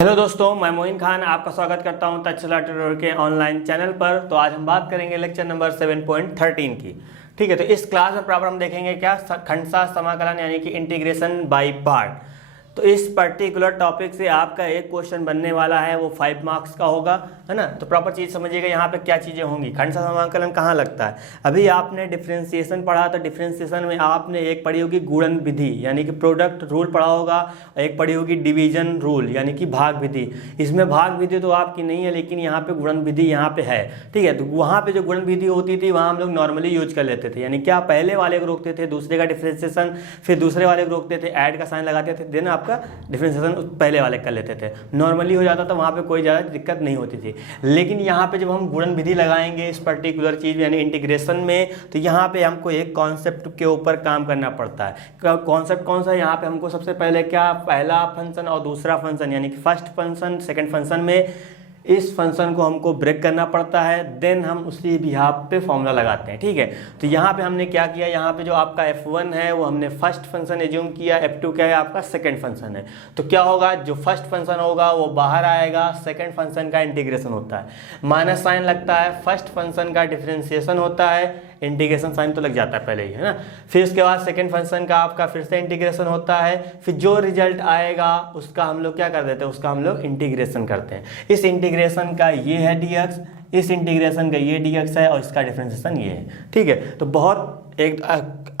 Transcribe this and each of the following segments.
Hello दोस्तों, मैं मोइन खान आपका स्वागत करता हूं तक्षशिला ट्यूटोरियल के ऑनलाइन चैनल पर। तो आज हम बात करेंगे लेक्चर नंबर 7.13 की। ठीक है, तो इस क्लास में प्रॉब्लम देखेंगे क्या, खंडशः समाकलन यानी कि इंटीग्रेशन बाय पार्ट। तो इस पर्टिकुलर टॉपिक से आपका एक क्वेश्चन बनने वाला है, वो 5 मार्क्स का होगा, है ना। तो प्रॉपर चीज़ समझिएगा यहाँ पे क्या चीज़ें होंगी। खंडशः समाकलन कहाँ लगता है, अभी आपने डिफरेंशिएशन पढ़ा, तो डिफरेंशिएशन में आपने एक पढ़ी होगी गुणन विधि यानी कि प्रोडक्ट रूल पढ़ा होगा, एक पढ़ी होगी डिवीजन रूल यानी कि भाग विधि। इसमें भाग विधि तो आपकी नहीं है, लेकिन यहाँ पे गुणन विधि यहाँ पे है। ठीक है, तो वहाँ पे जो गुणन विधि होती थी वहाँ हम लोग नॉर्मली यूज कर लेते थे, यानी क्या पहले वाले को रोकते थे, दूसरे का डिफरेंशिएशन, फिर दूसरे वाले को रोकते थे, ऐड का साइन लगाते थे, देन आपका डिफरेंशिएशन पहले वाले कर लेते थे, नॉर्मली हो जाता था, वहाँ पे कोई ज़्यादा दिक्कत नहीं होती थी। लेकिन यहाँ पे जब हम गुणन विधि लगाएंगे इस पर्टिकुलर चीज़ यानी इंटीग्रेशन में, तो यहाँ पे हमको एक कॉन्सेप्ट के ऊपर काम करना पड़ता है। कॉन्सेप्ट कौन सा है, यहाँ पे हमको सबसे पहले क्या, पहला फंक्शन और दूसरा फंक्शन यानी कि फर्स्ट फंक्शन सेकंड फंक्शन में इस फंक्शन को हमको ब्रेक करना पड़ता है, देन हम उसी बिहाफ पे फॉर्मूला लगाते हैं। ठीक है, तो यहाँ पे हमने क्या किया, यहाँ पे जो आपका f1 है वो हमने फर्स्ट फंक्शन एज्यूम किया, f2 क्या है आपका सेकंड फंक्शन है। तो क्या होगा, जो फर्स्ट फंक्शन होगा वो बाहर आएगा, सेकंड फंक्शन का इंटीग्रेशन होता है, माइनस साइन लगता है, फर्स्ट फंक्शन का डिफरेंशिएशन होता है, इंटीग्रेशन साइन तो लग जाता है पहले ही, है ना। फिर उसके बाद सेकंड फंक्शन का आपका फिर से इंटीग्रेशन होता है, फिर जो रिजल्ट आएगा उसका हम लोग क्या कर देते हैं, उसका हम लोग इंटीग्रेशन करते हैं। इस इंटीग्रेशन का ये है dx, इस इंटीग्रेशन का ये dx है और इसका डिफरेंशिएशन ये है। ठीक है, तो बहुत एक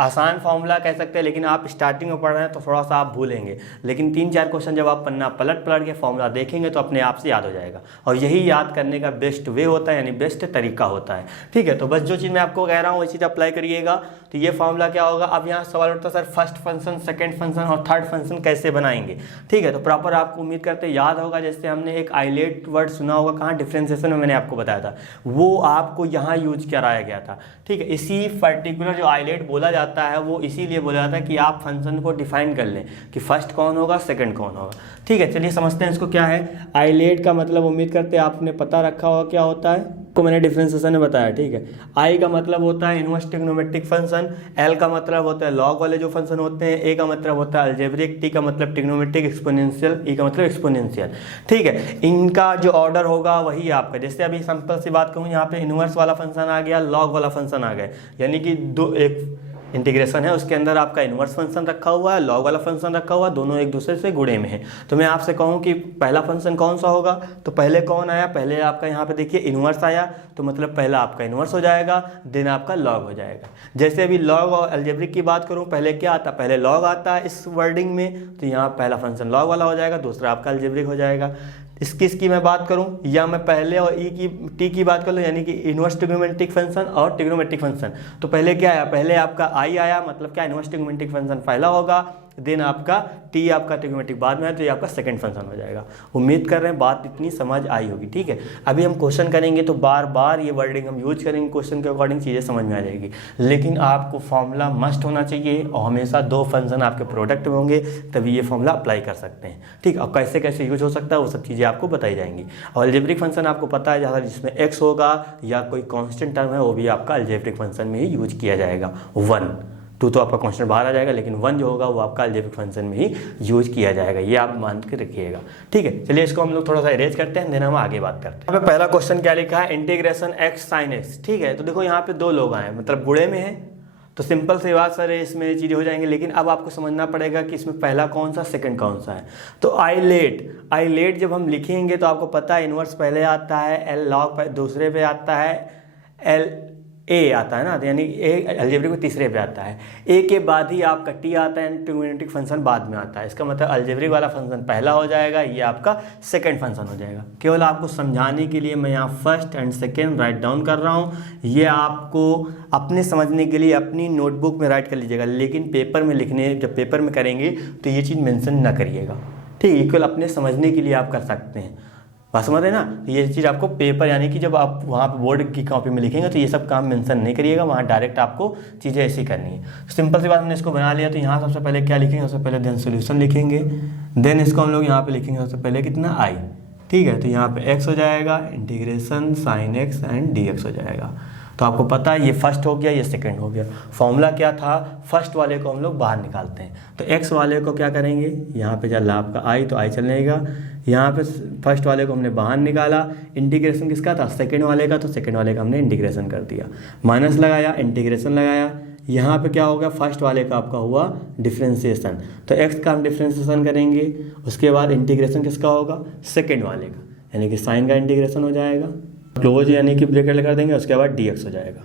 आसान फॉर्मूला कह सकते हैं, लेकिन आप स्टार्टिंग में पढ़ रहे हैं तो थोड़ा सा आप भूलेंगे, लेकिन 3-4 क्वेश्चन जब आप पन्ना पलट के फॉर्मूला देखेंगे तो अपने आप से याद हो जाएगा, और यही याद करने का बेस्ट वे होता है, यानी बेस्ट तरीका होता है। ठीक है, तो बस जो चीज़ मैं आपको कह रहा हूँ वही चीज़ अप्लाई करिएगा। तो ये फॉर्मूला क्या होगा, अब यहाँ सवाल उठता है sir first function second function और थर्ड फंक्शन कैसे बनाएंगे। ठीक है, तो प्रॉपर आपको उम्मीद करते याद होगा, जैसे हमने एक आइलेट वर्ड सुना होगा कहाँ, डिफरेंशिएशन में मैंने आपको बताया था, वो आपको यहाँ यूज कराया गया था। ठीक है, इसी पर्टिकुलर जो आइलेट बोला जाता है वो इसीलिए बोला जाता है कि आप फंक्शन को डिफाइन कर लें कि फर्स्ट कौन होगा सेकंड कौन होगा। ठीक है, चलिए समझते हैं इसको क्या है। आइलेट का मतलब उम्मीद करते हैं आपने पता रखा होगा क्या होता है, को मैंने डिफरेंशिएशन में बताया। ठीक है, आई का मतलब होता है इनवर्स ट्रिग्नोमेट्रिक फंक्शन, एल का मतलब होता है लॉग वाले जो फंक्शन होते हैं, ए का मतलब होता है अलजेब्रिक, टी का मतलब ट्रिग्नोमेट्रिक, एक्सपोनेंशियल, ई का मतलब एक्सपोनेंशियल। ठीक है, इनका जो ऑर्डर होगा वही आपका, जैसे अभी सिंपल सी बात कहूँ, यहाँ पे इनवर्स वाला फंक्शन आ गया, लॉग वाला फंक्शन आ गया, यानी कि दो एक इंटीग्रेशन है उसके अंदर आपका इनवर्स फंक्शन रखा हुआ है, लॉग वाला फंक्शन रखा हुआ है, दोनों एक दूसरे से गुणे में है। तो मैं आपसे कहूँ कि पहला फंक्शन कौन सा होगा, तो पहले कौन आया, पहले आपका यहाँ पे देखिए इनवर्स आया, तो मतलब पहला आपका इनवर्स हो जाएगा, देन आपका लॉग हो जाएगा। जैसे अभी लॉग और अलजेब्रिक की बात करूँ, पहले क्या आता है, पहले लॉग आता है इस वर्डिंग में, तो यहाँ पहला फंक्शन लॉग वाला हो जाएगा, दूसरा आपका अलजेब्रिक हो जाएगा। इसकी मैं बात करूं, या मैं पहले और टी की बात कर लूँ, यानी कि इनवर्स ट्रिग्नोमेट्रिक फंक्शन और ट्रिग्नोमेट्रिक फंक्शन, तो पहले क्या आया, पहले आपका आई आया, मतलब क्या इनवर्स ट्रिग्नोमेट्रिक फंक्शन पहला होगा, देन आपका टी आपका ट्रिग्नोमेट्रिक बाद में है, तो ये आपका सेकंड फंक्शन हो जाएगा। उम्मीद कर रहे हैं बात इतनी समझ आई होगी। ठीक है, अभी हम क्वेश्चन करेंगे तो बार बार ये वर्डिंग हम यूज करेंगे, क्वेश्चन के अकॉर्डिंग चीज़ें समझ में आ जाएगी, लेकिन आपको फॉर्मूला मस्ट होना चाहिए, और हमेशा 2 फंक्शन आपके प्रोडक्ट में होंगे तभी ये फॉर्मूला अप्लाई कर सकते हैं। ठीक है, और कैसे कैसे यूज हो सकता है वो सब चीज़ें आपको बताई जाएंगी। और अलजेब्रिक फंक्शन आपको पता है, जहाँ जिसमें एक्स होगा या कोई कॉन्स्टेंट टर्म है वो भी आपका अलजेब्रिक फंक्शन में ही यूज किया जाएगा। 1 2 तो आपका कॉन्स्टेंट बाहर आ जाएगा, लेकिन 1 जो होगा वो आपका अलजेब्रिक फंक्शन में ही यूज किया जाएगा, ये आप मान के रखिएगा। ठीक है, चलिए इसको हम लोग थोड़ा सा इरेज करते हैं, देन हम आगे बात करते हैं। यहाँ पे पहला क्वेश्चन क्या लिखा है, इंटीग्रेशन एक्स साइन एक्स। ठीक है, तो देखो यहाँ पे 2 लोग आए, मतलब गुणे में है, तो सिंपल सी बात सर इसमें चीज़ें हो जाएंगी, लेकिन अब आपको समझना पड़ेगा कि इसमें पहला कौन सा सेकंड कौन सा है। तो आइलेट जब हम लिखेंगे तो आपको पता है इनवर्स पहले आता है, एल लॉग दूसरे पे आता है, एल ए आता है ना, तो यानी ए अलजेब्रिक को तीसरे पे आता है, ए के बाद ही आपका टी आता है, ट्रिग्नोमेट्रिक फंक्शन बाद में आता है। इसका मतलब अलजेब्रिक वाला फंक्शन पहला हो जाएगा, ये आपका सेकंड फंक्शन हो जाएगा। केवल आपको समझाने के लिए मैं यहाँ first and second write down कर रहा हूँ, ये आपको अपने समझने के लिए अपनी नोटबुक में राइट कर लीजिएगा, लेकिन पेपर में लिखने जब पेपर में करेंगे तो ये चीज़ मेंशन ना करिएगा। ठीक है, केवल अपने समझने के लिए आप कर सकते हैं, बात समझ रहे ना। तो ये चीज़ आपको पेपर यानी कि जब आप वहाँ पे बोर्ड की कॉपी में लिखेंगे तो ये सब काम मेंशन नहीं करिएगा, वहाँ डायरेक्ट आपको चीज़ें ऐसी करनी है। सिंपल सी बात, हमने इसको बना लिया, तो यहाँ सबसे पहले क्या लिखेंगे, सबसे पहले देन सोल्यूशन लिखेंगे, देन इसको हम लोग यहाँ पे लिखेंगे सबसे पहले कितना आई। ठीक है, तो यहाँ पे x हो जाएगा, integration sine x and dx हो जाएगा। तो आपको पता है ये फर्स्ट हो गया, ये सेकंड हो गया। फॉर्मूला क्या था, फर्स्ट वाले को हम लोग बाहर निकालते हैं। तो एक्स वाले को क्या करेंगे, यहाँ पे चल रहा आपका आई, तो आई चलेगा। यहाँ पे फर्स्ट वाले को हमने बाहर निकाला, इंटीग्रेशन किसका था, सेकंड वाले का, तो सेकंड वाले का हमने इंटीग्रेशन कर दिया, माइनस लगाया, इंटीग्रेशन लगाया। यहाँ पे क्या हो गया, फर्स्ट वाले का आपका हुआ डिफ्रेंसिएशन, तो एक्स का हम डिफ्रेंसिएशन करेंगे। उसके बाद इंटीग्रेशन किसका होगा, सेकंड वाले का, यानी कि साइन का इंटीग्रेशन हो जाएगा, क्लोज यानी कि ब्रैकेट कर देंगे, उसके बाद dx हो जाएगा।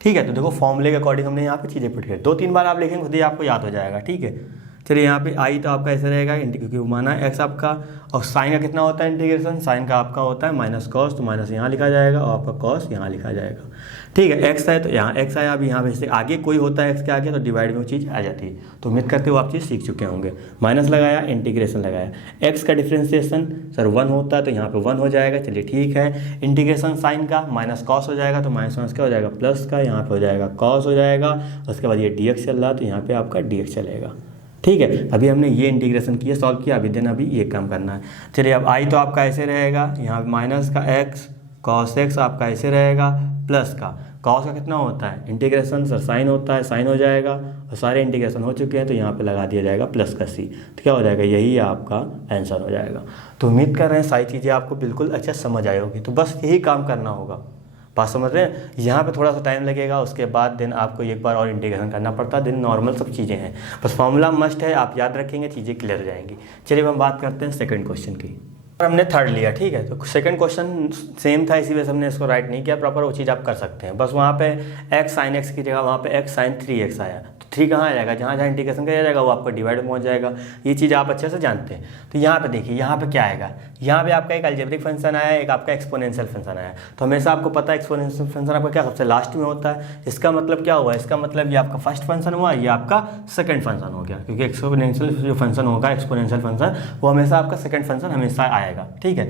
ठीक है, तो देखो फॉर्मूले के अकॉर्डिंग हमने यहाँ पे चीज़ें पुट कर, 2-3 बार आप लिखेंगे खुद ही आपको याद हो जाएगा। ठीक है, चलिए यहाँ पे आई तो आपका ऐसे रहेगा, क्योंकि माना एक्स आपका, और साइन का कितना होता है इंटीग्रेशन, साइन का आपका होता है माइनस कॉस, तो माइनस यहाँ लिखा जाएगा और आपका कॉस यहाँ लिखा जाएगा। ठीक है, एक्स है तो यहाँ एक्स आया, अभी यहाँ पे से आगे कोई होता है एक्स के आगे तो डिवाइड में वो चीज़ आ जाती है। तो उम्मीद करते हो आप चीज़ सीख चुके होंगे। माइनस लगाया, इंटीग्रेशन लगाया, एक्स का डिफ्रेंसिएशन सर 1 होता है तो यहाँ पे 1 हो जाएगा, चलिए ठीक है। इंटीग्रेशन साइन का माइनस कॉस हो जाएगा, तो माइनस माइनस क्या हो जाएगा, प्लस का, यहाँ पे हो जाएगा कॉस हो जाएगा। उसके बाद ये dx चल रहा है तो यहाँ पे आपका dx चलेगा। ठीक है, अभी हमने ये इंटीग्रेशन किया, सॉल्व किया, अभी देन अभी ये काम करना है। चलिए अब आई तो आपका ऐसे रहेगा, यहाँ माइनस का एक्स कॉस एक्स आपका ऐसे रहेगा, प्लस का कॉस का कितना होता है इंटीग्रेशन सर साइन होता है, साइन हो जाएगा, और सारे इंटीग्रेशन हो चुके हैं तो यहाँ पे लगा दिया जाएगा प्लस का सी, तो क्या हो जाएगा, यही आपका आंसर हो जाएगा। तो उम्मीद कर रहे हैं सारी चीज़ें आपको बिल्कुल अच्छा समझ आई होगी। तो बस यही काम करना होगा, बात समझ रहे हैं। यहाँ पे थोड़ा सा टाइम लगेगा, उसके बाद दिन आपको एक बार और इंटीग्रेशन करना पड़ता है, दिन नॉर्मल सब चीज़ें हैं, बस फॉर्मूला मस्ट है, आप याद रखेंगे चीज़ें क्लियर हो जाएंगी। चलिए हम बात करते हैं सेकंड क्वेश्चन की। हमने थर्ड लिया, ठीक है, तो सेकंड क्वेश्चन सेम था, इसी वजह से हमने इसको राइट नहीं किया प्रॉपर, वो चीज़ आप कर सकते हैं। बस वहाँ पे एक्स साइन एक्स की जगह वहाँ पे एक्स साइन 3x आया, तो 3 कहाँ आ जाएगा, जहाँ जहाँ इंटीग्रेशन किया जाएगा वो आपको डिवाइड में पहुँच जाएगा। ये चीज़ आप अच्छे से जानते हैं। तो यहाँ पे देखिए, यहाँ पे क्या आएगा, यहाँ पे आपका एक अलजेब्रिक फंक्शन आया, एक आपका एक्सपोनेंशियल फंक्शन आया। तो हमेशा आपको पता है एक्सपोनेंशियल फंक्शन आपका क्या सबसे लास्ट में होता है। इसका मतलब क्या हुआ, इसका मतलब ये आपका फर्स्ट फंक्शन हुआ, ये आपका सेकंड फंक्शन हो गया, क्योंकि एक्सपोनेंशियल जो फंक्शन होगा एक्सपोनेंशियल फंक्शन वो हमेशा आपका सेकंड फंक्शन हमेशा आएगा। ठीक है,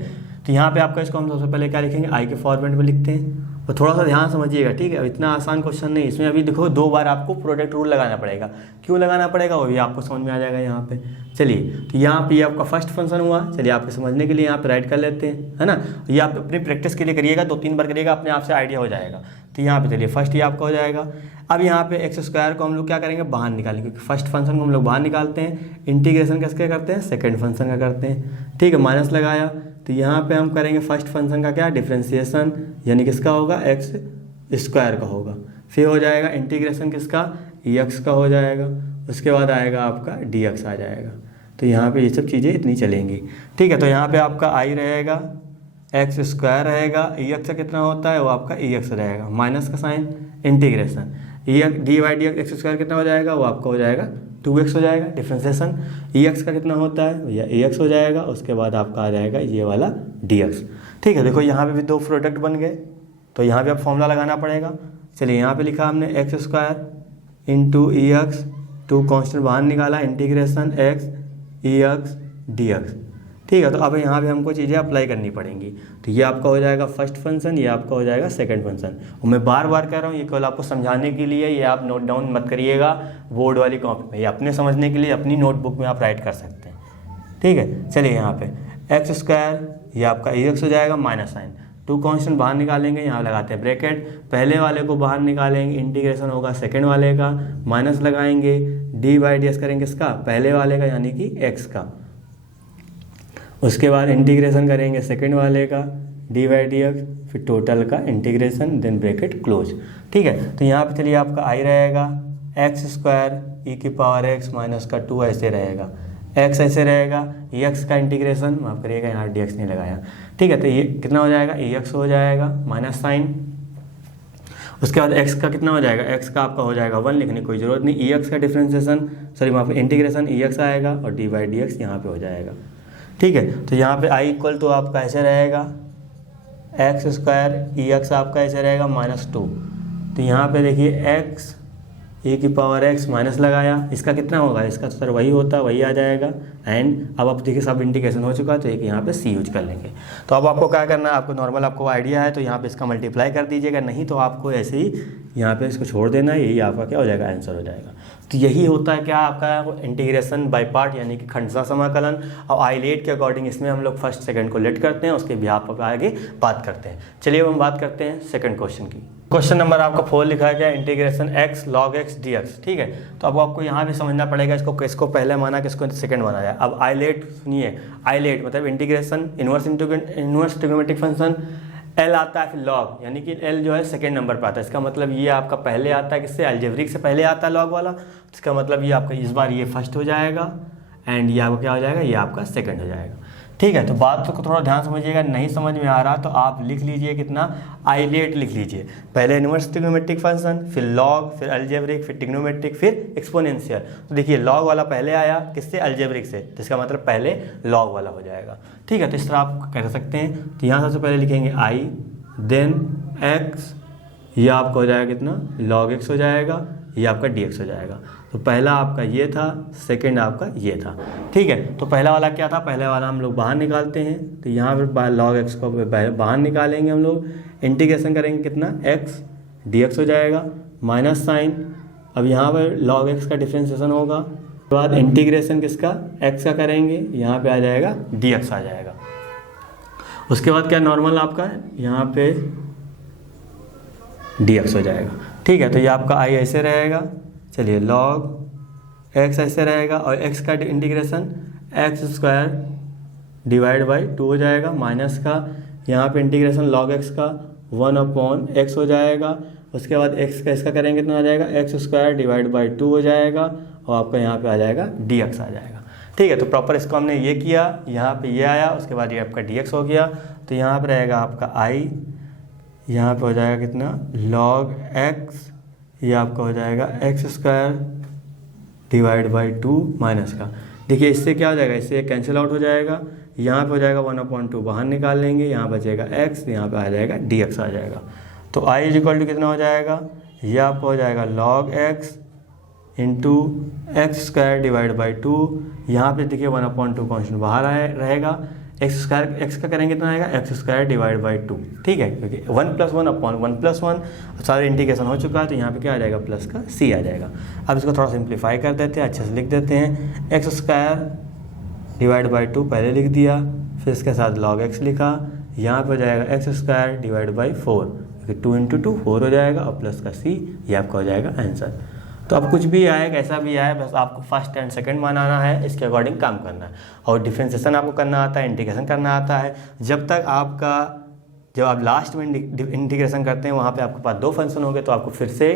तो यहाँ पे आपका इसको हम सबसे पहले क्या लिखेंगे, आई के फॉर्मेट में लिखते हैं, और थोड़ा सा ध्यान समझिएगा। ठीक है, इतना आसान क्वेश्चन नहीं, इसमें अभी देखो 2 बार आपको प्रोडक्ट रूल लगाना पड़ेगा। क्यों लगाना पड़ेगा वो भी आपको समझ में आ जाएगा यहाँ पे। चलिए, तो यहाँ पे आपका फर्स्ट फंक्शन हुआ, चलिए आपके समझने के लिए यहाँ पे राइट कर लेते हैं, है ना। ये आप अपनी प्रैक्टिस के लिए करिएगा, 2-3 बार करिएगा, अपने आप से आइडिया हो जाएगा। तो यहाँ पे चलिए फर्स्ट ये आपका हो जाएगा। अब यहाँ पे एक्स स्क्वायर को हम लोग क्या करेंगे, बाहर निकालेंगे, क्योंकि फर्स्ट फंक्शन को हम लोग बाहर निकालते हैं, इंटीग्रेशन किसके करते हैं, सेकंड फंक्शन का करते हैं। ठीक है, माइनस लगाया, तो यहाँ पे हम करेंगे फर्स्ट फंक्शन का क्या, डिफ्रेंसिएशन, यानी किसका होगा, एक्स स्क्वायर का होगा। फिर हो जाएगा इंटीग्रेशन किसका, एक्स का हो जाएगा, उसके बाद आएगा आपका dx आ जाएगा। तो यहाँ पे ये सब चीज़ें इतनी चलेंगी। ठीक है, तो यहाँ पे आपका आई रहेगा, एक्स स्क्वायर रहेगा, एक्स का कितना होता है वो आपका एक्स रहेगा, माइनस का sign, integration dy/dx x square कितना हो जाएगा, वो आपका हो जाएगा 2x हो जाएगा, डिफ्रेंसिएशन एक्स का कितना होता है भैया एक्स हो जाएगा, उसके बाद आपका आ जाएगा ये वाला dx। ठीक है, देखो यहाँ पे भी 2 प्रोडक्ट बन गए, तो यहाँ पे आप फॉर्मूला लगाना पड़ेगा। चलिए यहाँ पे लिखा हमने x square into x, 2 constant बाहर निकाला, इंटीग्रेशन एक्स dx। ठीक है, तो अब यहाँ पे हमको चीज़ें अप्लाई करनी पड़ेंगी। तो ये आपका हो जाएगा फर्स्ट फंक्शन, ये आपका हो जाएगा सेकंड फंक्शन। और मैं बार बार कह रहा हूँ, ये केवल आपको समझाने के लिए, ये आप नोट डाउन मत करिएगा बोर्ड वाली कॉपी में, ये अपने समझने के लिए अपनी नोटबुक में आप राइट कर सकते हैं। ठीक है, चलिए यहाँ पे एक्स स्क्वायर, ये आपका एक्स हो जाएगा, माइनस साइन, 2 कॉन्स्टेंट बाहर निकालेंगे, यहाँ लगाते हैं ब्रैकेट, पहले वाले को बाहर निकालेंगे, इंटीग्रेशन होगा सेकंड वाले का, माइनस लगाएंगे, dy/dx करेंगे इसका पहले वाले का यानी कि x का, उसके बाद इंटीग्रेशन करेंगे सेकंड वाले का dy/dx, फिर टोटल का इंटीग्रेशन, देन ब्रैकेट क्लोज। ठीक है, तो यहाँ पे चलिए आपका आई रहेगा एक्स स्क्वायर e⁻x माइनस का 2 ऐसे रहेगा, x ऐसे रहेगा, x का इंटीग्रेशन माफ करिएगा यहाँ dx नहीं लगाया। ठीक है, तो ये कितना हो जाएगा, x हो जाएगा माइनस साइन, उसके बाद x का कितना हो जाएगा, x का आपका हो जाएगा 1, लिखने की कोई ज़रूरत नहीं, ex का डिफ्रेंसिएशन सॉरी वहाँ पे इंटीग्रेशन ex आएगा और dy/dx यहाँ पे हो जाएगा। ठीक है, तो यहाँ पे i इक्वल तो आपका ऐसे रहेगा एक्स स्क्वायर एक्स आपका ऐसे रहेगा -2। तो यहाँ पे देखिए x e⁻x माइनस लगाया, इसका कितना होगा, इसका तो सर वही होता है, वही आ जाएगा। एंड अब आप देखिए सब इंटीग्रेशन हो चुका है, तो एक यहाँ पे c यूज कर लेंगे। तो अब आपको क्या करना है, आपको नॉर्मल आपको आइडिया है तो यहाँ पे इसका मल्टीप्लाई कर दीजिएगा, नहीं तो आपको ऐसे ही यहाँ पे इसको छोड़ देना है, यही आपका क्या हो जाएगा, आंसर हो जाएगा। तो यही होता है क्या आपका इंटीग्रेशन बाय पार्ट यानी कि खंडसा समाकलन। और आइलेट के अकॉर्डिंग इसमें हम लोग फर्स्ट सेकंड को लेट करते हैं, उसके बिहाफ पर आगे बात करते हैं। चलिए अब हम बात करते हैं सेकंड क्वेश्चन की। क्वेश्चन नंबर आपका 4 लिखा है क्या, integration x log x dx। ठीक है, तो अब आपको यहाँ भी समझना पड़ेगा इसको किसको पहले माना किसको सेकंड माना जाए। अब आइलेट सुनिए, आइलेट मतलब integration inverse trigonometric function L आता है, फिर लॉग यानी कि L जो है सेकंड नंबर पर आता है। इसका मतलब ये आपका पहले आता है किससे, अलजेब्रिक से पहले आता है लॉग वाला। इसका मतलब ये आपका इस बार ये फर्स्ट हो जाएगा एंड ये आपका क्या हो जाएगा, ये आपका सेकंड हो जाएगा। ठीक है, तो बात को थोड़ा ध्यान समझिएगा, नहीं समझ में आ रहा तो आप लिख लीजिए कितना, आइलेट लिख लीजिए। पहले इनवर्स ट्रिग्नोमेट्रिक फंक्शन, फिर लॉग, फिर अलजेब्रिक, फिर ट्रिग्नोमेट्रिक, फिर एक्सपोनेंशियल। तो देखिए लॉग वाला पहले आया किससे, अलजेब्रिक से, जिसका मतलब पहले लॉग वाला हो जाएगा। ठीक है, तो इस तरह आप कर सकते हैं। तो यहाँ सबसे पहले लिखेंगे आई, देन एक्स, ये आपका हो जाएगा कितना, लॉग एक्स हो जाएगा, ये आपका dx हो जाएगा। तो पहला आपका ये था, सेकंड आपका ये था। ठीक है, तो पहला वाला क्या था, पहले वाला हम लोग बाहर निकालते हैं। तो यहाँ पर log x को बाहर निकालेंगे हम लोग, इंटीग्रेशन करेंगे कितना, x dx हो जाएगा, माइनस साइन। अब यहाँ पर log x का डिफ्रेंसिएशन होगा, उसके बाद इंटीग्रेशन किसका, x का करेंगे, यहाँ पे आ जाएगा dx आ जाएगा। उसके बाद क्या नॉर्मल आपका यहाँ पे dx हो जाएगा। ठीक है, तो ये आपका i ऐसे रहेगा, चलिए log x ऐसे रहेगा, और x का integration x square divide by 2 हो जाएगा, माइनस का यहाँ पे इंटीग्रेशन log x का 1/x हो जाएगा। उसके बाद x का इसका करेंगे कितना आ जाएगा, x स्क्वायर डिवाइड बाई 2 हो जाएगा, और आपका यहाँ पे आ जाएगा dx आ जाएगा। ठीक है, तो प्रॉपर इसको हमने ये किया, यहाँ पे ये आया, उसके बाद ये आपका dx हो गया। तो यहाँ पे रहेगा आपका i, यहाँ पे हो जाएगा कितना, log x, ये आपका हो जाएगा x square divide by 2 minus का। देखिए इससे क्या हो जाएगा, इससे कैंसिल आउट हो जाएगा, यहाँ पे हो जाएगा 1/2 बाहर निकाल लेंगे, यहाँ बचेगा x, यहाँ पे आ जाएगा dx आ जाएगा। तो i इक्वल टू कितना हो जाएगा, ये आपका हो जाएगा log x into x square divide by 2। यहाँ पे देखिए 1/2 कॉन्स्टेंट बाहर रहेगा, एक्स स्क्वायर एक्स का करेंगे कितना आएगा, एक्स स्क्वायर डिवाइड बाई 2। ठीक है, क्योंकि 1 + 1/1 सारे इंटीग्रेशन हो चुका है, तो यहाँ पे क्या आ जाएगा, प्लस का c आ जाएगा। अब इसको थोड़ा सिंप्लीफाई कर देते हैं, अच्छे से लिख देते हैं, एक्स स्क्वायर डिवाइड बाई 2 पहले लिख दिया, फिर इसके साथ log x लिखा, यहाँ पे हो जाएगा एक्स स्क्वायर डिवाइड बाई 4, क्योंकि 2 × 2 4 हो जाएगा, और प्लस का c, ये आपका हो जाएगा आंसर। तो अब कुछ भी आए कैसा भी आए, बस आपको फर्स्ट एंड सेकंड मानाना है, इसके अकॉर्डिंग काम करना है। और डिफरेंशिएशन आपको करना आता है, इंटीग्रेशन करना आता है। जब आप लास्ट में इंटीग्रेशन करते हैं, वहाँ पे आपके पास 2 फंक्शन होंगे, तो आपको फिर से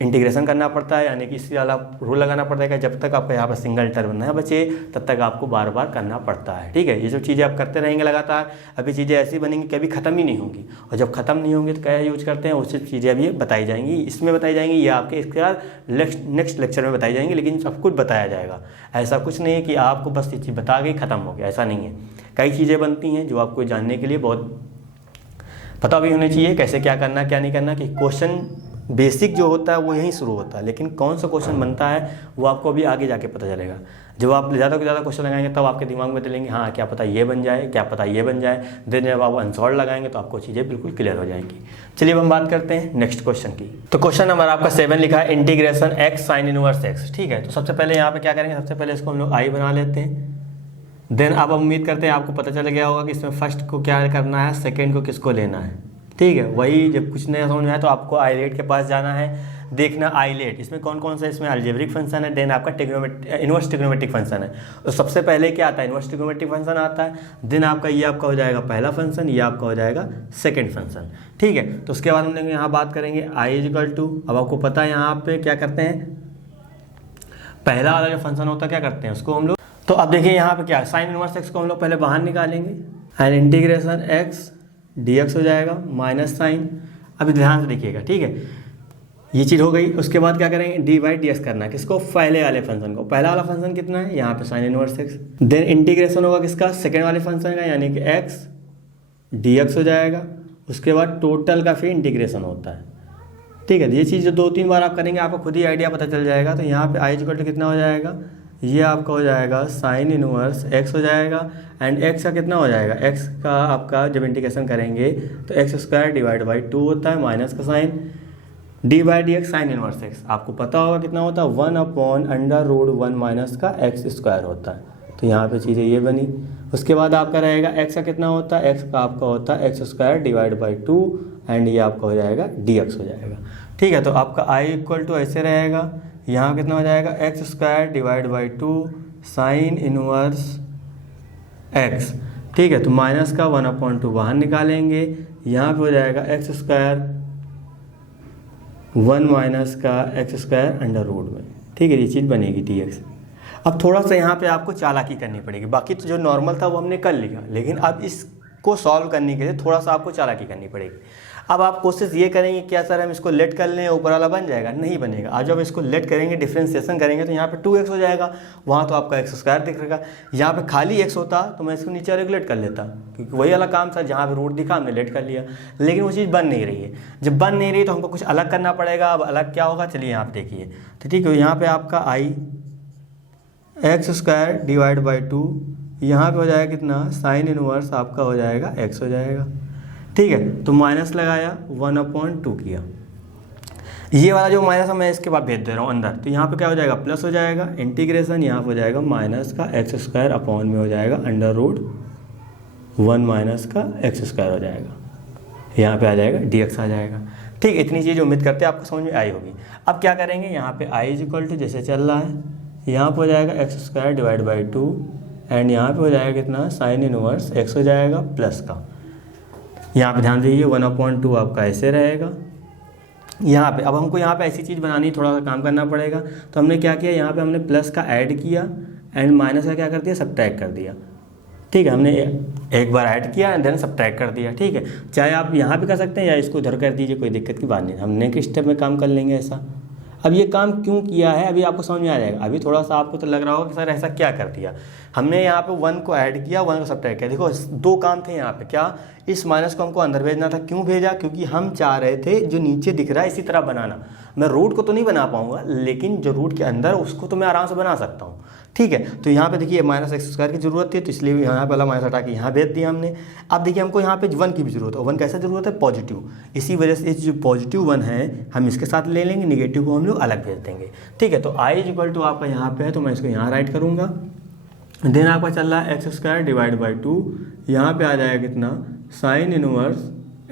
इंटीग्रेशन करना पड़ता है, यानी कि इसी वाला रूल लगाना पड़ता है कि जब तक आपका यहाँ पर सिंगल टर्म न बचे तब तक आपको बार बार करना पड़ता है। ठीक है, ये जो चीज़ें आप करते रहेंगे लगातार, अभी चीज़ें ऐसी बनेंगी कभी ख़त्म ही नहीं होंगी, और जब ख़त्म नहीं होंगी तो क्या यूज करते हैं, उससे चीज़ें अभी बताई जाएंगी, इसमें बताई जाएंगी, ये आपके इसके बाद नेक्स्ट लेक्चर में बताई जाएंगी, लेकिन सब कुछ बताया जाएगा। ऐसा कुछ नहीं है कि आपको बस ये चीज़ बता के ख़त्म हो गया, ऐसा नहीं है। कई चीज़ें बनती हैं जो आपको जानने के लिए बहुत पता भी होना चाहिए, कैसे क्या करना क्या नहीं करना, कि क्वेश्चन बेसिक जो होता है वो यहीं शुरू होता है, लेकिन कौन सा क्वेश्चन बनता है वो आपको अभी आगे जाके पता चलेगा। जब आप ज़्यादा से ज़्यादा क्वेश्चन लगाएंगे तब आपके दिमाग में चलेंगे, हाँ क्या पता ये बन जाए, क्या पता ये बन जाए। देन जब आप अनसॉल्व लगाएंगे तो आपको चीज़ें बिल्कुल क्लियर हो जाएंगी। चलिए अब हम बात करते हैं नेक्स्ट क्वेश्चन की। तो क्वेश्चन नंबर आपका 7 लिखा है, integration x sin inverse x। ठीक है, तो सबसे पहले यहाँ पे क्या करेंगे, सबसे पहले इसको हम लोग i बना लेते हैं। देन आप उम्मीद करते हैं आपको पता चल गया होगा कि इसमें फर्स्ट को क्या करना है, सेकेंड को किसको लेना है। ठीक है, वही जब कुछ नहीं समझ में आए तो आपको आइलेट के पास जाना है, देखना आइलेट इसमें कौन कौन सा, इसमें अलजेब्रिक फंक्शन है, देन आपका इनवर्स ट्रिग्नोमेट्रिक फंक्शन है। तो सबसे पहले क्या आता है, इनवर्स ट्रिग्नोमेट्रिक फंक्शन आता है, देन आपका ये आपका हो जाएगा पहला फंक्शन, ये आपका हो जाएगा सेकंड फंक्शन। ठीक है, तो उसके बाद हम लोग यहाँ बात करेंगे i इक्वल टू, अब आपको पता है यहाँ पे क्या करते हैं, पहला वाला जो फंक्शन होता है क्या करते हैं उसको हम लोग, तो अब देखिए यहाँ पे क्या साइन इनवर्स एक्स को हम लोग पहले बाहर निकालेंगे, एंड इंटीग्रेशन एक्स dx हो जाएगा माइनस साइन। अभी ध्यान से देखिएगा, ठीक है, ये चीज़ हो गई। उसके बाद क्या करेंगे, dy/dx करना है, किसको, पहले वाले फंक्शन को। पहला वाला फंक्शन कितना है, यहाँ पे sine inverse x. Then integration होगा किसका, सेकेंड वाले फंक्शन का, यानी कि x dx हो जाएगा। उसके बाद टोटल का फिर इंटीग्रेशन होता है। ठीक है, ये चीज़ जो 2-3 बार आप करेंगे आपको खुद ही आइडिया पता चल जाएगा। तो यहाँ पे i इक्वल टू कितना हो जाएगा, ये आपका हो जाएगा साइन इनवर्स x हो जाएगा, एंड x का कितना हो जाएगा, x का आपका जब इंटीग्रेशन करेंगे तो एक्स स्क्वायर डिवाइड बाई 2 होता है, माइनस का sine. D by d x sine inverse x, आपको पता होगा कितना होता है 1/√1 माइनस का एक्स स्क्वायर होता है। तो यहाँ पे चीज़ें ये बनी। उसके बाद आपका रहेगा एक्स का कितना होता है, एक्स का आपका होता है x square divide by 2 and ये आपका हो जाएगा डी एक्स हो जाएगा। ठीक है, तो आपका आई इक्वल टू ऐसे रहेगा, यहाँ कितना हो जाएगा x square divide by 2 sine inverse x. ठीक है, तो माइनस का 1/2 बाहर निकालेंगे, यहाँ पे हो जाएगा एक्स स्क्वायर 1 माइनस का एक्स स्क्वायर अंडर रूट में। ठीक है, ये चीज़ बनेगी डी एक्स। अब थोड़ा सा यहाँ पे आपको चालाकी करनी पड़ेगी, बाकी तो जो नॉर्मल था वो हमने कर लिया, लेकिन अब इसको सॉल्व करने के लिए थोड़ा सा आपको चालाकी करनी पड़ेगी। अब आप कोशिश ये करेंगे क्या सर हम इसको लेट कर लें, ऊपर वाला बन जाएगा, नहीं बनेगा। आज जब इसको लेट करेंगे, डिफ्रेंसिएशन करेंगे तो यहाँ पे 2x हो जाएगा, वहाँ तो आपका एक्स स्क्वायर दिख रहेगा। यहाँ पे खाली x होता तो मैं इसको नीचे रेगुलेट कर लेता, क्योंकि वही वाला काम था, जहाँ पे रूट दिखा हमने लेट कर लिया, लेकिन वो चीज़ बन नहीं रही है। जब बन नहीं रही तो हमको कुछ अलग करना पड़ेगा। अब अलग क्या होगा, चलिए यहाँ पे देखिए। तो ठीक है, यहाँ पे आपका आई एक्स स्क्वायर डिवाइड बाई 2, यहाँ पे हो जाएगा कितना साइन इनवर्स आपका हो जाएगा x हो जाएगा। ठीक है, तो माइनस लगाया 1/2 किया, ये वाला जो माइनस है मैं इसके बाद भेज दे रहा हूँ अंदर, तो यहाँ पे क्या हो जाएगा प्लस हो जाएगा, इंटीग्रेशन यहाँ पे हो जाएगा माइनस का एक्स स्क्वायर अपॉन में हो जाएगा अंडर रूट 1 माइनस का एक्स स्क्वायर हो जाएगा, यहाँ पे आ जाएगा dx आ जाएगा। ठीक, इतनी चीज़ उम्मीद करते हैं आपको समझ में आई होगी। अब क्या करेंगे, यहाँ पे i इज इक्वल टू जैसे चल रहा है, यहाँ पे हो जाएगा x square divide by 2 and यहाँ पे हो जाएगा कितना साइन इनवर्स x हो जाएगा प्लस का, यहाँ पे ध्यान दीजिए 1/2 आपका ऐसे रहेगा। यहाँ पे अब हमको यहाँ पे ऐसी चीज़ बनानी, थोड़ा सा काम करना पड़ेगा। तो हमने क्या किया, यहाँ पे हमने प्लस का ऐड किया एंड माइनस का क्या कर दिया, सब्ट्रैक्ट कर दिया। ठीक है, हमने एक बार ऐड किया एंड देन सब्ट्रैक्ट कर दिया। ठीक है, चाहे आप यहाँ पे कर सकते हैं या इसको उधर कर दीजिए, कोई दिक्कत की बात नहीं, हम नेक्स्ट स्टेप में काम कर लेंगे ऐसा। अब ये काम क्यों किया है अभी आपको समझ में आ जाएगा। अभी थोड़ा सा आपको तो लग रहा होगा कि सर ऐसा क्या कर दिया, हमने यहाँ पे 1 को ऐड किया, 1 को सब्ट्रैक्ट किया। देखो 2 काम थे यहाँ पे, क्या इस माइनस को हमको अंदर भेजना था, क्यों भेजा, क्योंकि हम चाह रहे थे जो नीचे दिख रहा है इसी तरह बनाना। मैं रूट को तो नहीं बना पाऊंगा, लेकिन जो रूट के अंदर उसको तो मैं आराम से बना सकता हूँ। ठीक है, तो यहाँ पे देखिए माइनस एक्स स्क्वायर की जरूरत थी, तो इसलिए यहाँ पे वाला माइनस हटा के यहाँ भेज दिया हमने। अब देखिए हमको यहाँ पे 1 की भी जरूरत है, 1 कैसा जरूरत है, पॉजिटिव। इसी वजह से जो पॉजिटिव 1 है हम इसके साथ ले लेंगे, निगेटिव को हम लोग अलग भेज देंगे। ठीक है, तो आई इज इक्वल टू आपका यहाँ पे है, तो मैं इसको यहाँ राइट करूँगा। देन आपका चल रहा है एक्स स्क्वायर डिवाइड बाई 2, यहाँ पे आ जाएगा कितना साइन इनवर्स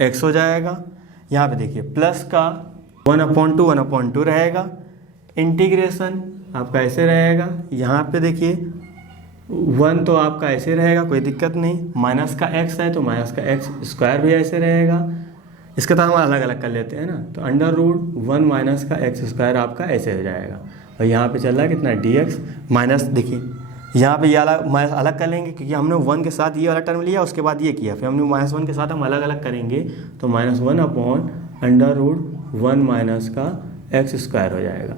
x हो जाएगा। यहाँ पे देखिए प्लस का 1/2 रहेगा, इंटीग्रेशन आपका ऐसे रहेगा। यहाँ पे देखिए 1 तो आपका ऐसे रहेगा, कोई दिक्कत नहीं, माइनस का x है तो माइनस का एक्स स्क्वायर भी ऐसे रहेगा। इसका तो हम अलग अलग कर लेते हैं ना, तो अंडर रूट 1 माइनस का एक्स स्क्वायर आपका ऐसे हो जाएगा। और यहाँ पे चल रहा है कितना dx माइनस, देखिए यहाँ पे ये वाला माइनस अलग कर लेंगे, क्योंकि हमने 1 के साथ ये वाला टर्म लिया, उसके बाद ये किया, फिर हमने -1 के साथ हम अलग अलग करेंगे, तो -1/√1 माइनस का एक्स स्क्वायर हो जाएगा।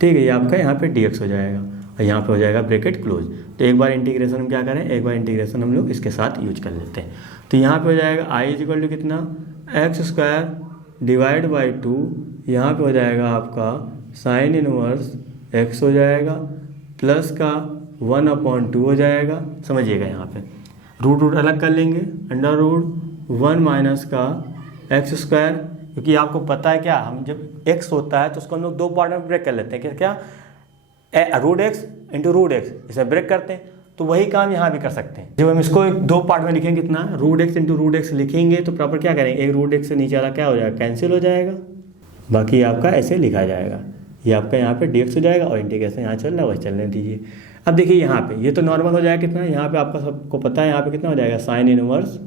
ठीक है, ये आपका यहाँ पे dx हो जाएगा और यहाँ पे हो जाएगा ब्रैकेट क्लोज। तो एक बार इंटीग्रेशन हम क्या करें, एक बार इंटीग्रेशन हम लोग इसके साथ यूज कर लेते हैं। तो यहाँ पे हो जाएगा आई इज इक्वल टू कितना एक्स स्क्वायर डिवाइड बाई 2, यहाँ पे हो जाएगा आपका साइन इनवर्स x हो जाएगा प्लस का 1/2 हो जाएगा। समझिएगा यहाँ पे रूट अलग कर लेंगे, अंडर रूट 1 माइनस का एक्स स्क्वायर, क्योंकि आपको पता है क्या, हम जब x होता है तो उसको हम लोग 2 पार्ट में ब्रेक कर लेते हैं। क्या √x इंटू √x, इसे ब्रेक करते हैं, तो वही काम यहाँ भी कर सकते हैं। जब हम इसको 2 पार्ट में लिखेंगे, कितना √x इंटू √x लिखेंगे, तो प्रॉपर क्या करेंगे, एक √x से नीचे वाला क्या हो जाएगा, कैंसिल हो जाएगा, बाकी आपका ऐसे लिखा जाएगा। ये आपका यहाँ पे dx हो जाएगा और इंटीग्रेशन यहाँ चल रहा है वही चलने दीजिए। अब देखिए यहाँ पे ये तो नॉर्मल हो जाएगा कितना, यहाँ पे आपका सबको पता है यहाँ पे कितना हो जाएगा, साइन इनवर्स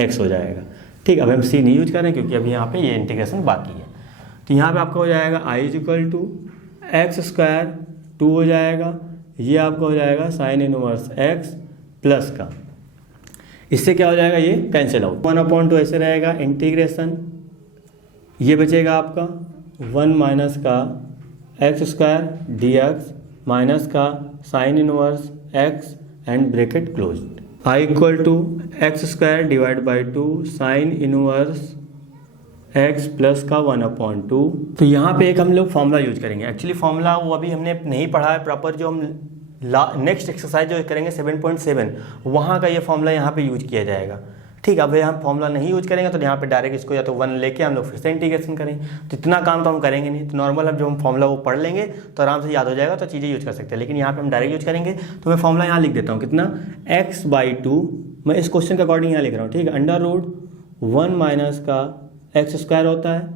x हो जाएगा। ठीक, अब हम c नहीं यूज करें क्योंकि अभी यहाँ पे ये इंटीग्रेशन बाकी है। तो यहाँ पे आपका हो जाएगा i is equal to x square 2 हो जाएगा, ये आपका हो जाएगा साइन इनवर्स x प्लस का, इससे क्या हो जाएगा, ये कैंसिल आउट, 1/2 ऐसे रहेगा, इंटीग्रेशन ये बचेगा आपका 1 माइनस का एक्स स्क्वायर dx माइनस का sine inverse x and bracket close. i equal to x square divide by 2 sine inverse x plus का 1/2। तो यहाँ पे एक हम लोग फॉर्मूला यूज करेंगे। एक्चुअली फॉर्मूला वो अभी हमने नहीं पढ़ा है प्रॉपर, जो हम नेक्स्ट एक्सरसाइज जो करेंगे 7.7 वहाँ का ये फॉर्मूला यहाँ पे यूज किया जाएगा। ठीक है। अब हम फॉर्मूला नहीं यूज करेंगे तो यहाँ पे डायरेक्ट इसको या तो 1 लेके हम लोग फिर से इंटीग्रेशन करेंगे, तो इतना काम तो हम करेंगे नहीं। तो नॉर्मल अब जो हम फॉर्मूला वो पढ़ लेंगे तो आराम से याद हो जाएगा, तो चीज़ें यूज कर सकते हैं। लेकिन यहाँ पे हम डायरेक्ट यूज करेंगे, तो मैं फॉर्मूला यहाँ लिख देता हूँ कितना, x/2, मैं इस क्वेश्चन के अकॉर्डिंग यहाँ लिख रहा हूँ, ठीक है। √1 माइनस का x² होता है,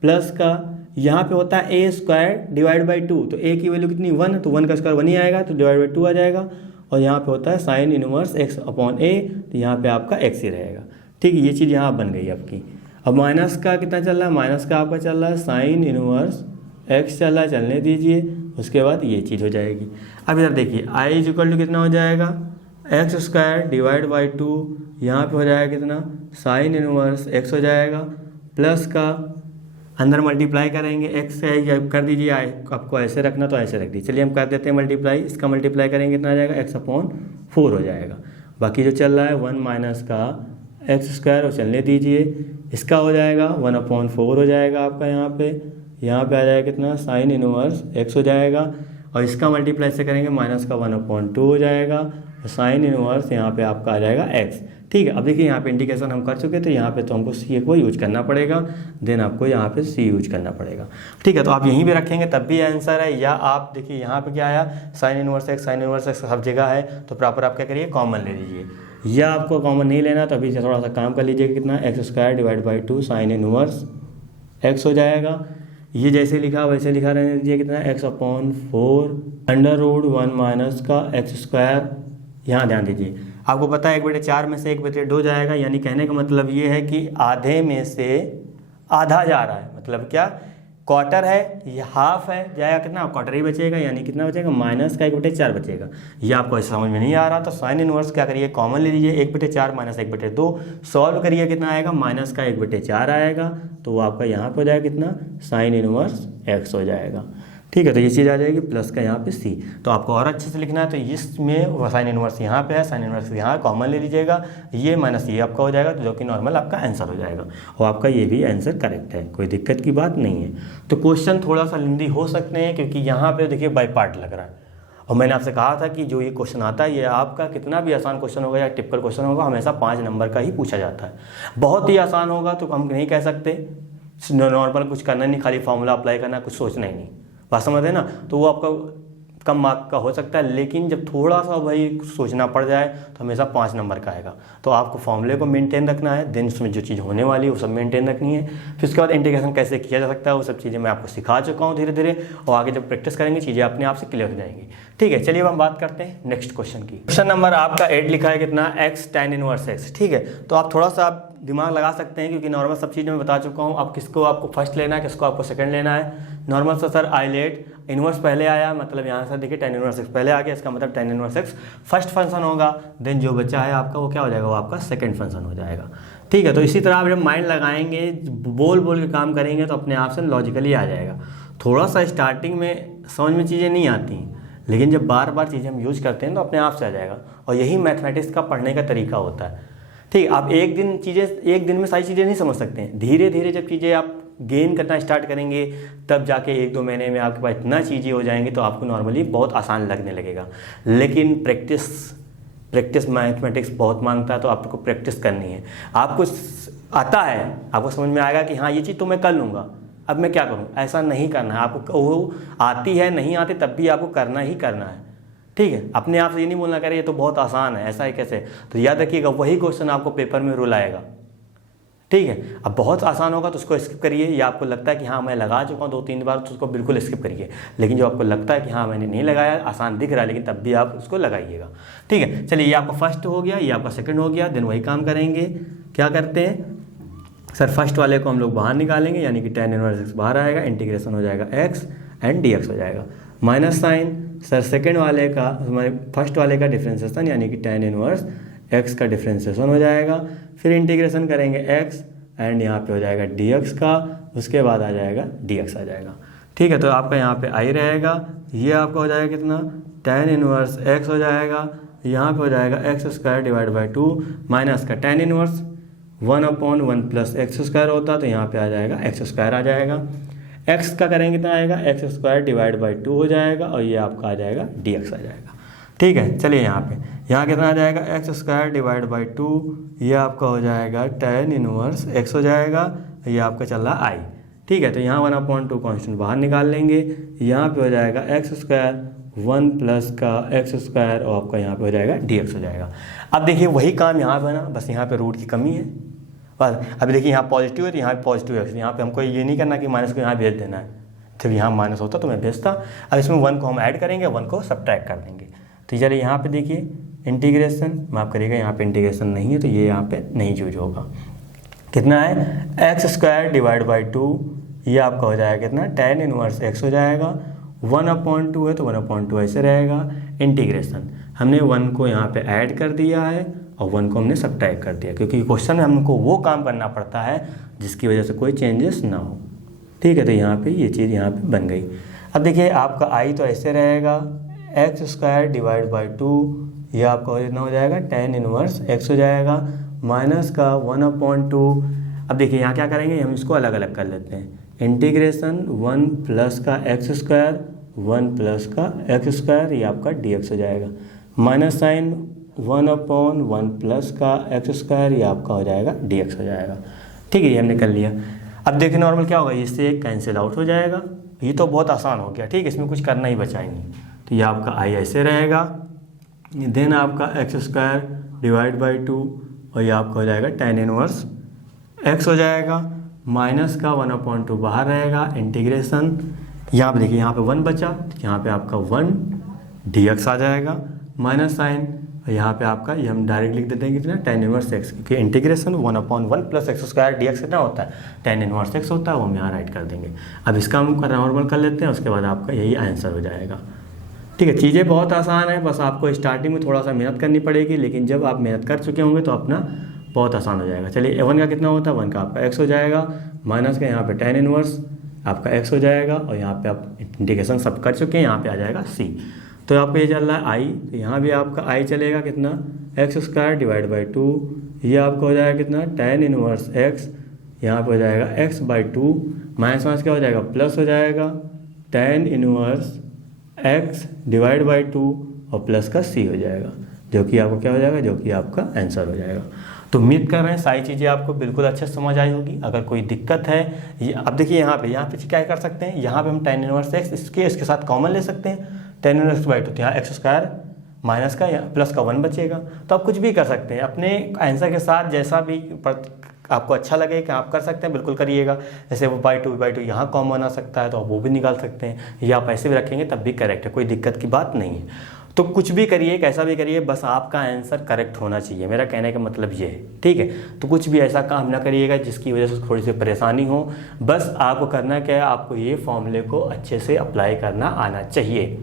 प्लस का यहाँ पे होता है a² / 2, तो a की वैल्यू कितनी 1, तो 1 का स्क्वायर 1 ही आएगा, तो डिवाइड बाई 2 आ जाएगा। और यहाँ पे होता है साइन इनवर्स x/a, तो यहाँ पे आपका x ही रहेगा, ठीक है। ये चीज़ यहाँ बन गई आपकी। अब माइनस का कितना चल रहा है, माइनस का आपका चल रहा है साइन इनवर्स x चल रहा है, चलने दीजिए। उसके बाद ये चीज़ हो जाएगी। अब इधर देखिए i = कितना हो जाएगा, x² डिवाइड बाई 2, यहाँ पे हो जाएगा कितना, साइन इनवर्स x हो जाएगा, प्लस का अंदर मल्टीप्लाई करेंगे x से कर दीजिए, आपको ऐसे रखना तो ऐसे रख दीजिए। चलिए हम कर देते हैं मल्टीप्लाई, इसका मल्टीप्लाई करेंगे कितना आ जाएगा, x/4 हो जाएगा। बाकी जो चल रहा है 1 माइनस का x² वो चलने दीजिए, इसका हो जाएगा 1/4 हो जाएगा आपका। यहाँ पे आ जाएगा कितना, साइन इनवर्स x हो जाएगा, और इसका मल्टीप्लाई से करेंगे माइनस का 1/2 हो जाएगा, और साइन इनवर्स यहाँ पे आपका आ जाएगा x, ठीक है। अब देखिए यहाँ पे इंटीग्रेशन हम कर चुके थे, यहाँ पे तो हमको c को यूज करना पड़ेगा, देन आपको यहाँ पे c यूज करना पड़ेगा, ठीक है। तो आप यहीं पे रखेंगे तब भी आंसर है, या आप देखिए यहाँ पे क्या आया, साइन इनवर्स x सब जगह है, तो प्रॉपर आप क्या करिए, कॉमन ले लीजिए। या आपको कॉमन नहीं लेना तो अभी से थोड़ा सा काम कर लीजिए, कितना x² divide by 2 sine inverse x हो जाएगा। ये जैसे लिखा वैसे लिखा रहने दीजिए, कितना x/4 √1 माइनस का x²। यहाँ ध्यान दीजिए, आपको पता है 1/4 में से 1/2 जाएगा, यानी कहने का मतलब ये है कि आधे में से आधा जा रहा है। मतलब क्या, क्वार्टर है, ये हाफ है, जाएगा कितना, क्वार्टर ही बचेगा, यानी कितना बचेगा, माइनस का 1/4 बचेगा। ये आपको समझ में नहीं आ रहा तो साइन इनवर्स क्या करिए, कॉमन ले लीजिए, 1/4 माइनस 1/2 सॉल्व करिए, कितना आएगा, माइनस का 1/4 आएगा, तो वो आपका यहाँ पर हो जाएगा कितना, साइन इनवर्स x हो जाएगा, ठीक है। तो ये चीज़ आ जाएगी, प्लस का यहाँ पे c। तो आपको और अच्छे से लिखना है तो इसमें साइन इनवर्स यहाँ पे है, साइन इनवर्स यहाँ कॉमन ले लीजिएगा, ये माइनस ये आपका हो जाएगा, तो जो कि नॉर्मल आपका आंसर हो जाएगा, और आपका ये भी आंसर करेक्ट है, कोई दिक्कत की बात नहीं है। तो क्वेश्चन थोड़ा सा लेंदी हो सकते हैं, क्योंकि यहाँ पे देखिए बाई पार्ट लग रहा है, और मैंने आपसे कहा था कि जो ये क्वेश्चन आता है, ये आपका कितना भी आसान क्वेश्चन होगा या टिपिकल क्वेश्चन होगा, हमेशा 5 नंबर का ही पूछा जाता है। बहुत ही आसान होगा तो हम नहीं कह सकते, नॉर्मल कुछ करना नहीं, खाली फॉर्मूला अप्लाई करना, कुछ सोचना ही नहीं, बात समझ है ना। तो वो आपका कम मार्क का हो सकता है, लेकिन जब थोड़ा सा भाई सोचना पड़ जाए तो हमेशा 5 नंबर का आएगा। तो आपको फॉर्मूले को मेंटेन रखना है, देन उसमें जो चीज़ होने वाली है वो सब मेंटेन रखनी है। फिर उसके बाद इंटीग्रेशन कैसे किया जा सकता है वो सब चीज़ें मैं आपको सिखा चुका हूँ धीरे धीरे, और आगे जब प्रैक्टिस करेंगे चीज़ें अपने आप से क्लियर हो जाएंगी, ठीक है। चलिए अब हम बात करते हैं नेक्स्ट क्वेश्चन की। क्वेश्चन नंबर आपका 8 लिखा है कितना, x tan इनवर्स x, ठीक है। तो आप थोड़ा सा आप दिमाग लगा सकते हैं, क्योंकि नॉर्मल सब चीज़ मैं बता चुका हूँ। अब किसको आपको फर्स्ट लेना है, किसको आपको सेकंड लेना है। नॉर्मल से सर आइलेट इनवर्स पहले आया, मतलब यहाँ से देखिए tan इनवर्स x पहले आ गया, इसका मतलब tan inverse x first function होगा, देन जो बच्चा है आपका वो क्या हो जाएगा, वो आपका सेकंड फंक्शन हो जाएगा, ठीक है। तो इसी तरह आप जब माइंड लगाएंगे, बोल के काम करेंगे तो अपने आप से लॉजिकली आ जाएगा। थोड़ा सा स्टार्टिंग में समझ में चीज़ें नहीं आती, लेकिन जब बार बार चीज़ें हम यूज करते हैं तो अपने आप से आ जाएगा, और यही मैथमेटिक्स का पढ़ने का तरीका होता है, ठीक। आप एक दिन में सारी चीज़ें नहीं समझ सकते हैं, धीरे धीरे जब चीज़ें आप गेन करना स्टार्ट करेंगे तब जाके 1-2 महीने में आपके पास इतना चीज़ें हो जाएंगी तो आपको नॉर्मली बहुत आसान लगने लगेगा। लेकिन प्रैक्टिस मैथमेटिक्स बहुत मांगता है, तो आपको प्रैक्टिस करनी है। आपको आता है, आपको समझ में आएगा कि हाँ ये चीज़ तो मैं कर लूँगा, अब मैं क्या करूँ, ऐसा नहीं करना है आपको। वो आती है नहीं आती तब भी आपको करना ही करना है, ठीक है। अपने आप से ये नहीं बोलना करे ये तो बहुत आसान है, ऐसा है कैसे, तो याद रखिएगा वही क्वेश्चन आपको पेपर में रोल आएगा, ठीक है। अब बहुत आसान होगा तो उसको स्किप करिए, या आपको लगता है कि हाँ मैं लगा चुका हूँ 2-3 बार तो उसको बिल्कुल स्किप करिए। लेकिन जो आपको लगता है कि हाँ मैंने नहीं लगाया, आसान दिख रहा है, लेकिन तब भी आप उसको लगाइएगा, ठीक है। चलिए ये आपका फर्स्ट हो गया, ये आपका सेकंड हो गया, देन वही काम करेंगे। क्या करते हैं सर, फर्स्ट वाले को हम लोग बाहर निकालेंगे, यानी कि tan इनवर्स x बाहर आएगा, इंटीग्रेशन हो जाएगा x एंड dx हो जाएगा, माइनस साइन सर सेकेंड वाले का, हमारे फर्स्ट वाले का डिफ्रेंसिएशन, यानी कि tan इनवर्स x का डिफ्रेंसिएशन हो जाएगा, फिर इंटीग्रेशन करेंगे x एंड यहाँ पे हो जाएगा dx का, उसके बाद आ जाएगा dx आ जाएगा, ठीक है। तो आपका यहाँ पे i रहेगा, ये आपका हो जाएगा कितना, tan इनवर्स x हो जाएगा, यहाँ पे हो जाएगा x² डिवाइड बाई 2 माइनस का tan इनवर्स 1/1 प्लस x² होता, तो यहाँ पे आ जाएगा x² आ जाएगा, x का करेंगे कितना आएगा, x² डिवाइड बाई 2 हो जाएगा, और ये आपका आ जाएगा dx आ जाएगा, ठीक है। चलिए यहाँ पे यहाँ कितना आ जाएगा एक्स स्क्वायर डिवाइड बाई 2, ये आपका हो जाएगा tan इनवर्स x हो जाएगा, ये आपका चल रहा आई। ठीक है, तो यहाँ 1/2 कॉन्स्टेंट बाहर निकाल लेंगे, यहाँ पे हो जाएगा एक्स स्क्वायर 1 प्लस का एक्स स्क्वायर और आपका यहाँ पे हो जाएगा dx हो जाएगा। अब देखिए वही काम यहाँ पे ना, बस यहाँ पे रूट की कमी है बस। अभी देखिए यहाँ पॉजिटिव है तो यहाँ पे पॉजिटिव है, यहाँ पे हमको ये नहीं करना कि माइनस को यहाँ भेज देना है, जब यहाँ माइनस होता तो मैं भेजता। अब इसमें 1 को हम ऐड करेंगे, 1 को सब्ट्रैक्ट कर देंगे। तो चलिए यहाँ पे देखिए इंटीग्रेशन माफ करिएगा, यहाँ पे इंटीग्रेशन नहीं है तो ये यहाँ पे नहीं यूज होगा। कितना है एक्स स्क्वायर डिवाइड बाई 2, ये आपका हो जाएगा कितना tan इनवर्स x हो जाएगा, 1/2 है तो 1/2 ऐसे रहेगा। इंटीग्रेशन हमने 1 को यहाँ पे ऐड कर दिया है और 1 को हमने सब्ट्रैक्ट कर दिया, क्योंकि क्वेश्चन में हमको वो काम करना पड़ता है जिसकी वजह से कोई चेंजेस ना हो। ठीक है, तो यहाँ पे ये चीज़ यहाँ पे बन गई। अब देखिए आपका i तो ऐसे रहेगा एक्स स्क्वायर डिवाइड बाई 2, ये आपका कितना हो जाएगा tan इनवर्स x हो जाएगा, माइनस का 1/2। अब देखिए यहाँ क्या करेंगे, हम इसको अलग अलग कर लेते हैं। इंटीग्रेशन 1 प्लस का एक्स स्क्वायर 1 प्लस का एक्स स्क्वायर, ये आपका dx हो जाएगा, माइनस साइन 1/1 प्लस का एक्स स्क्वायर, ये आपका हो जाएगा dx हो जाएगा। ठीक है, ये हमने कर लिया। अब देखिए नॉर्मल क्या होगा, इससे कैंसिल आउट हो जाएगा, ये तो बहुत आसान हो गया। ठीक है, इसमें कुछ करना ही बचा ही नहीं। तो ये आपका आई ऐसे रहेगा, देन आपका एक्स स्क्वायर डिवाइड बाई 2 और ये आपका हो जाएगा tan इनवर्स x हो जाएगा, माइनस का 1/2 बाहर रहेगा। इंटीग्रेशन यहाँ पे देखिए यहाँ पे 1 बचा, यहाँ पे आपका 1 dx आ जाएगा, माइनस साइन यहाँ पे आपका ये हम डायरेक्ट लिख देते हैं कितना tan इनवर्स x, क्योंकि integration 1/1 plus x square dx कितना होता है tan इनवर्स x होता है, वो हम यहाँ राइट कर देंगे। अब इसका हम नॉर्मल कर लेते हैं, उसके बाद आपका यही आंसर हो जाएगा। ठीक है, चीज़ें बहुत आसान है, बस आपको स्टार्टिंग में थोड़ा सा मेहनत करनी पड़ेगी, लेकिन जब आप मेहनत कर चुके होंगे तो अपना बहुत आसान हो जाएगा। चलिए 1 का कितना होता है, 1 का आपका x हो जाएगा, माइनस का यहाँ पे tan इनवर्स आपका x हो जाएगा और यहाँ पे आप इंटीग्रेशन सब कर चुके हैं, यहाँ पे आ जाएगा c। तो आपका ये चल रहा है i, तो यहाँ भी आपका i चलेगा कितना एक्स स्क्वायर डिवाइड बाई 2, ये आपका हो जाएगा कितना tan इनवर्स x, यहाँ पे हो जाएगा x बाई 2, माइनस क्या हो जाएगा प्लस हो जाएगा tan inverse x divide by 2 और प्लस का c हो जाएगा, जो कि आपको क्या हो जाएगा, जो कि आपका आंसर हो जाएगा। तो उम्मीद कर रहे हैं सारी चीज़ें आपको बिल्कुल अच्छे से समझ आई होगी। अगर कोई दिक्कत है अब देखिए यहाँ पे क्या कर सकते हैं, यहाँ पे हम tan इनवर्स x इसके साथ कॉमन ले सकते हैं, tan इनवर्स बाई 2, तो यहाँ एक्स स्क्वायर माइनस का प्लस का 1 बचेगा। तो आप कुछ भी कर सकते हैं अपने आंसर के साथ, जैसा भी आपको अच्छा लगे कि आप कर सकते हैं, बिल्कुल करिएगा। जैसे वो बाई टू यहाँ कॉमन आ सकता है तो आप वो भी निकाल सकते हैं, या आप ऐसे भी रखेंगे तब भी करेक्ट है, कोई दिक्कत की बात नहीं है। तो कुछ भी करिए, कैसा भी करिए, बस आपका आंसर करेक्ट होना चाहिए, मेरा कहने का मतलब ये है। ठीक है, तो कुछ भी ऐसा काम ना करिएगा जिसकी वजह से थोड़ी सी परेशानी हो। बस आपको करना क्या है, आपको ये फॉर्मूले को अच्छे से अप्लाई करना आना चाहिए।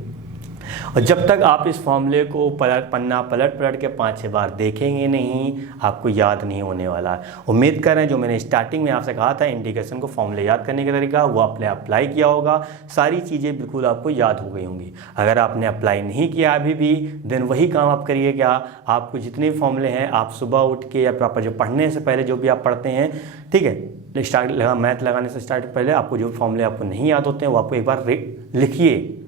और जब तक आप इस फॉर्मूले को पन्ना पलट के 5-6 बार देखेंगे नहीं, आपको याद नहीं होने वाला है। उम्मीद कर रहे हैं जो मैंने स्टार्टिंग में आपसे कहा था इंटीग्रेशन को फॉर्मूले याद करने का तरीका, वो आपने अप्लाई किया होगा, सारी चीज़ें बिल्कुल आपको याद हो गई होंगी। अगर आपने अप्लाई नहीं किया अभी भी, देन वही काम आप करिए, क्या आपको जितने फॉर्मूले हैं आप सुबह उठ के या प्रॉपर जो पढ़ने से पहले जो भी आप पढ़ते हैं, ठीक है, मैथ लगाने से स्टार्ट पहले आपको जो फॉर्मूले आपको नहीं याद होते हैं वो आपको एक बार लिखिए,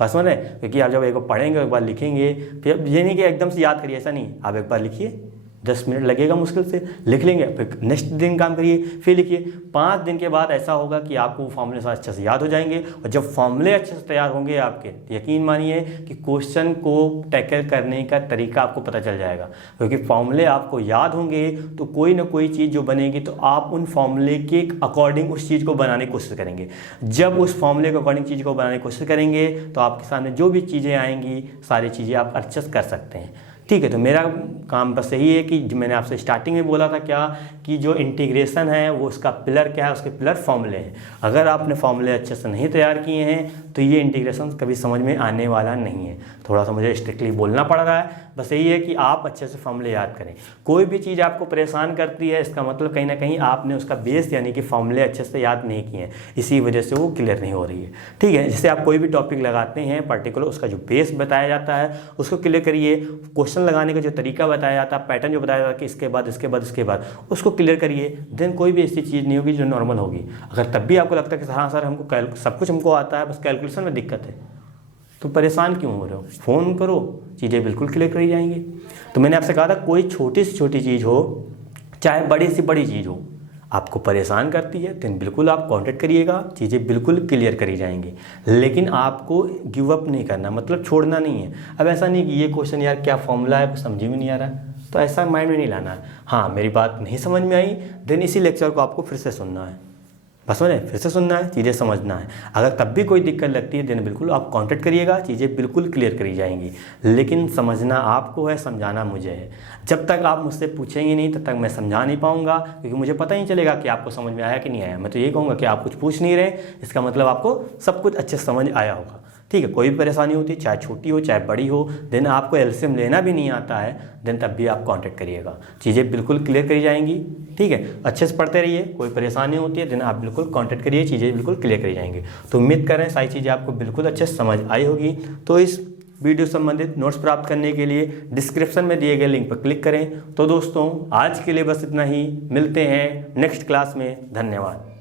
बस मैंने, क्योंकि आप जब एक बार पढ़ेंगे एक बार लिखेंगे, फिर ये नहीं कि एकदम से याद करिए, ऐसा नहीं, आप एक बार लिखिए, 10 मिनट लगेगा मुश्किल से, लिख लेंगे, फिर नेक्स्ट दिन काम करिए, फिर लिखिए। 5 दिन के बाद ऐसा होगा कि आपको फॉर्मूले से अच्छे से याद हो जाएंगे। और जब फॉर्मूले अच्छे से तैयार होंगे आपके, यकीन मानिए कि क्वेश्चन को टैकल करने का तरीका आपको पता चल जाएगा, क्योंकि फॉर्मूले आपको याद होंगे तो कोई ना कोई चीज़ जो बनेगी तो आप उन फॉर्मूले के अकॉर्डिंग उस चीज़ को बनाने की कोशिश करेंगे। जब उस फॉर्मूले के अकॉर्डिंग चीज़ को बनाने की कोशिश करेंगे तो आपके सामने जो भी चीज़ें आएंगी सारी चीज़ें आप अच्छे से कर सकते हैं। ठीक है, तो मेरा काम बस यही है कि जो मैंने आपसे स्टार्टिंग में बोला था क्या, कि जो इंटीग्रेशन है वो उसका पिलर क्या है, उसके पिलर फॉर्मूले हैं। अगर आपने फॉर्मूले अच्छे से नहीं तैयार किए हैं तो ये इंटीग्रेशन कभी समझ में आने वाला नहीं है। थोड़ा सा मुझे स्ट्रिक्टली बोलना पड़ रहा है, बस यही है कि आप अच्छे से फॉर्मूले याद करें। कोई भी चीज़ आपको परेशान करती है, इसका मतलब कहीं ना कहीं आपने उसका बेस यानी कि फॉर्मूले अच्छे से याद नहीं किए हैं, इसी वजह से वो क्लियर नहीं हो रही है। ठीक है, जैसे आप कोई भी टॉपिक लगाते हैं पर्टिकुलर, उसका जो बेस बताया जाता है उसको क्लियर करिए। क्वेश्चन लगाने का जो तरीका बताया जाता है, पैटर्न जो बताया जाता है कि इसके बाद इसके बाद इसके बाद, उसको क्लियर करिए। देन कोई भी ऐसी चीज़ नहीं होगी जो नॉर्मल होगी। अगर तब भी आपको लगता है कि हाँ सर हमको सब कुछ हमको आता है, बस कैलकुलेशन में दिक्कत है, तो परेशान क्यों हो रहे हो? फ़ोन करो, चीज़ें बिल्कुल क्लियर करी जाएंगी। तो मैंने आपसे कहा था कोई छोटी से छोटी चीज़ हो चाहे बड़ी से बड़ी चीज़ हो, आपको परेशान करती है तो बिल्कुल आप कांटेक्ट करिएगा, चीज़ें बिल्कुल क्लियर करी जाएंगी। लेकिन आपको गिव अप नहीं करना, मतलब छोड़ना नहीं है। अब ऐसा नहीं कि ये क्वेश्चन यार क्या फॉर्मूला है, कुछ समझ में नहीं आ रहा, तो ऐसा माइंड में नहीं लाना है। हाँ, मेरी बात नहीं समझ में आई, देन इसी लेक्चर को आपको फिर से सुनना है, बस समझे, फिर से सुनना है, चीज़ें समझना है। अगर तब भी कोई दिक्कत लगती है देन बिल्कुल आप कांटेक्ट करिएगा, चीज़ें बिल्कुल क्लियर करी जाएंगी। लेकिन समझना आपको है, समझाना मुझे है। जब तक आप मुझसे पूछेंगे नहीं तब तक मैं समझा नहीं पाऊंगा, क्योंकि मुझे पता ही चलेगा कि आपको समझ में आया कि नहीं आया। मैं तो ये कहूँगा कि आप कुछ पूछ नहीं रहे, इसका मतलब आपको सब कुछ अच्छे से समझ आया होगा। ठीक है, कोई भी परेशानी होती है, चाहे छोटी हो चाहे बड़ी हो, देन आपको एलसीएम लेना भी नहीं आता है, देन तब भी आप कांटेक्ट करिएगा, चीज़ें बिल्कुल क्लियर करी जाएंगी। ठीक है, अच्छे से पढ़ते रहिए, कोई परेशानी होती है देन आप बिल्कुल कांटेक्ट करिए, चीज़ें बिल्कुल क्लियर करी जाएंगी। तो उम्मीद करें सारी चीज़ें आपको बिल्कुल अच्छे से समझ आई होगी। तो इस वीडियो संबंधित नोट्स प्राप्त करने के लिए डिस्क्रिप्शन में दिए गए लिंक पर क्लिक करें। तो दोस्तों आज के लिए बस इतना ही, मिलते हैं नेक्स्ट क्लास में, धन्यवाद।